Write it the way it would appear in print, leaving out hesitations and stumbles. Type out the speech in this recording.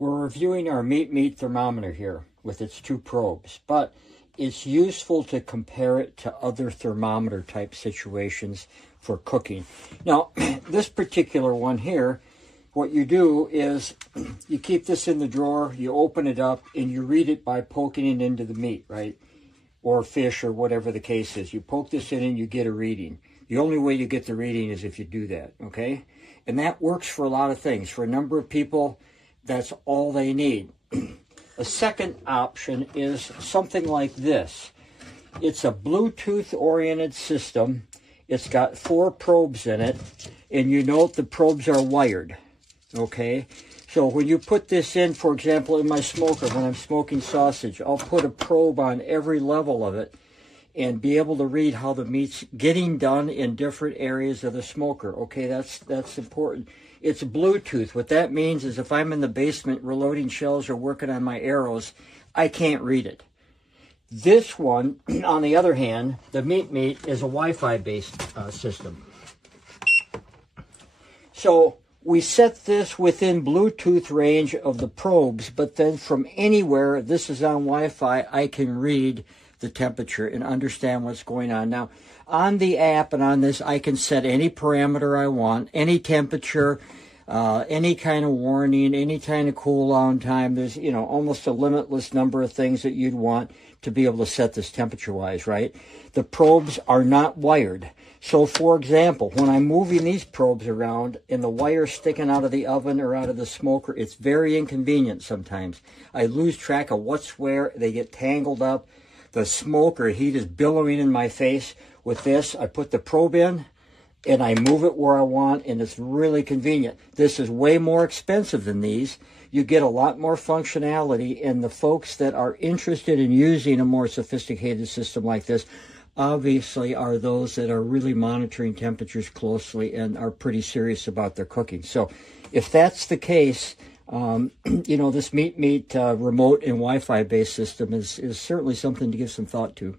We're reviewing our Meatmeet thermometer here with its two probes, but it's useful to compare it to other thermometer type situations for cooking. Now, this particular one here, what you do is you keep this in the drawer, you open it up, and you read it by poking it into the meat, right? Or fish or whatever the case is. You poke this in and you get a reading. The only way you get the reading is if you do that, okay? And that works for a lot of things. For a number of people, that's all they need. A second option is something like this. It's a Bluetooth-oriented system. It's got 4 probes in it, and you note the probes are wired, okay? So when you put this in, for example, in my smoker, when I'm smoking sausage, I'll put a probe on every level of it and be able to read how the meat's getting done in different areas of the smoker. Okay, that's important. It's Bluetooth. What that means is if I'm in the basement reloading shells or working on my arrows, I can't read it. This one, on the other hand, the Meatmeet, is a Wi-Fi based system. So we set this within Bluetooth range of the probes, but then from anywhere, this is on Wi-Fi, I can read the temperature and understand what's going on. Now, on the app and on this, I can set any parameter I want, any temperature, any kind of warning, any kind of cool down time. There's, almost a limitless number of things that you'd want to be able to set this temperature-wise, right? The probes are not wired. So, for example, when I'm moving these probes around and the wire sticking out of the oven or out of the smoker, it's very inconvenient sometimes. I lose track of what's where. They get tangled up. The smoker heat is billowing in my face. With this, I put the probe in and I move it where I want, and it's really convenient. This is way more expensive than these. You get a lot more functionality, and the folks that are interested in using a more sophisticated system like this obviously are those that are really monitoring temperatures closely and are pretty serious about their cooking. So if that's the case, this Meatmeet remote and Wi-Fi based system is certainly something to give some thought to.